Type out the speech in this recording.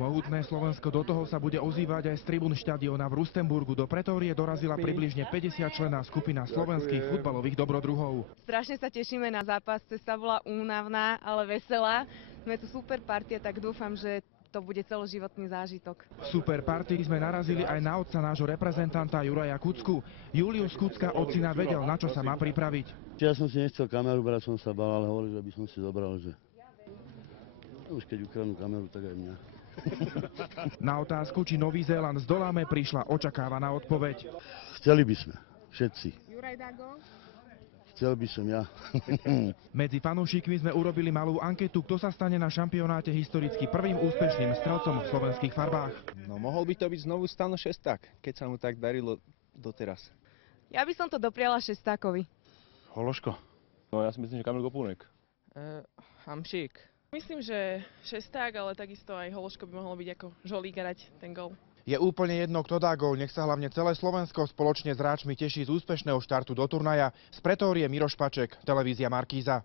Mohutné Slovensko do toho sa bude ozývať aj z tribún štadióna v Rustenburgu. Do Pretórie dorazila približne 50-členná skupina slovenských futbalových dobrodruhov. Strašne sa tešíme na zápas, cesta bola únavná, ale veselá. Sme tu super partia, tak dúfam, že to bude celoživotný zážitok. V super partii sme narazili aj na otca nášho reprezentanta Juraja Kucku. Julius Kucka ocina vedel, na čo sa má pripraviť. Ja som si nechcel kameru brať, som sa bál, ale hovoril, že by som si zobral, že už keď ukradnú kameru, tak aj mňa. Na otázku, či Nový Zéland zdoláme, prišla očakávaná odpoveď. Chceli by sme, všetci. Juraj dá gól? Chcel by som ja. Medzi fanúšikmi sme urobili malú anketu, kto sa stane na šampionáte historicky prvým úspešným strelcom v slovenských farbách. No mohol by to byť znovu Stano Šesták, keď sa mu tak darilo doteraz. Ja by som to dopriala Šestákovi. Hološko. No ja si myslím, že Kamil Kopúnek. Hamšík. Myslím, že Šesták, ale takisto aj Hološko by mohlo byť ako žolík a dať ten gól. Je úplne jedno, kto dá gól, nech sa hlavne celé Slovensko spoločne s hráčmi teší z úspešného štartu do turnaja. Z Pretórie Miroš Paček, televízia Markíza.